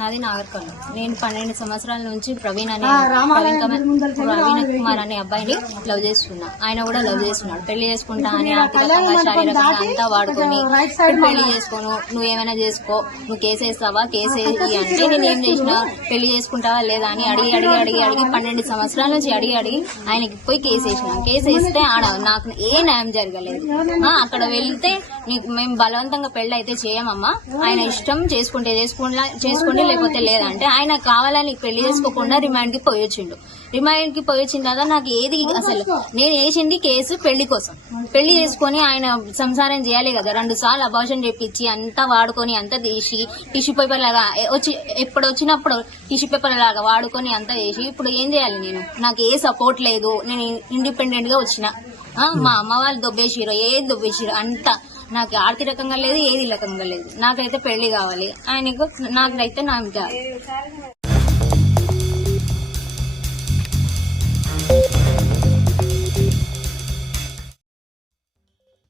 నాది నాగర్కర్నూలు. నేను 12 సంవత్సరాల నుంచి ప్రవీణ్ కుమార్ అనే అబ్బాయిని లవ్ చేస్తున్నా. ఆయన కూడా లవ్ చేస్తున్నాడు. పెళ్లి చేసుకుంటా అని ఆర్థికంగా శారీరకంగా అంతా వాడుకొని పెళ్లి చేసుకోను, నువ్వేమైనా చేసుకో, నువ్వు కేసు వేస్తావా, కేసు వేసి అంటే నేను ఏం చేసిన, పెళ్లి చేసుకుంటావా లేదా అని అడిగి 12 సంవత్సరాల నుంచి అడిగి ఆయనకి పోయి కేసు వేసిన. కేసు వేస్తే ఆడ నాకు ఏ న్యాయం జరగలేదు. అక్కడ వెళ్తే మేము బలవంతంగా పెళ్లి అయితే చేయమమ్మా, ఆయన ఇష్టం చేసుకుంటే చేసుకోండి లేకపోతే లేదంటే ఆయన కావాలని పెళ్లి చేసుకోకుండా రిమాండ్ కి పోయి వచ్చిండు. రిమాండ్ కి పోయి వచ్చిన తర్వాత నాకు ఏది అసలు నేను వేసింది కేసు పెళ్లి కోసం. పెళ్లి చేసుకుని ఆయన సంసారం చేయాలి కదా. 2 సార్లు అబార్షన్ చేపించి అంతా వాడుకొని అంతా తీసి టిష్యూ పేపర్ లాగా ఎప్పుడు వచ్చినప్పుడు టిష్యూ పేపర్ లాగా వాడుకొని అంతా చేసి ఇప్పుడు ఏం చేయాలి నేను? నాకు ఏ సపోర్ట్ లేదు. నేను ఇండిపెండెంట్ గా వచ్చిన. మా అమ్మ వాళ్ళు దొబ్బేసిరు, ఏది దొబ్బేసిరు అంతా. నాకు ఆర్థికంగా లేదు, ఏది రకంగా లేదు. నాకైతే పెళ్లి కావాలి, ఆయనకు నాకైతే నాకు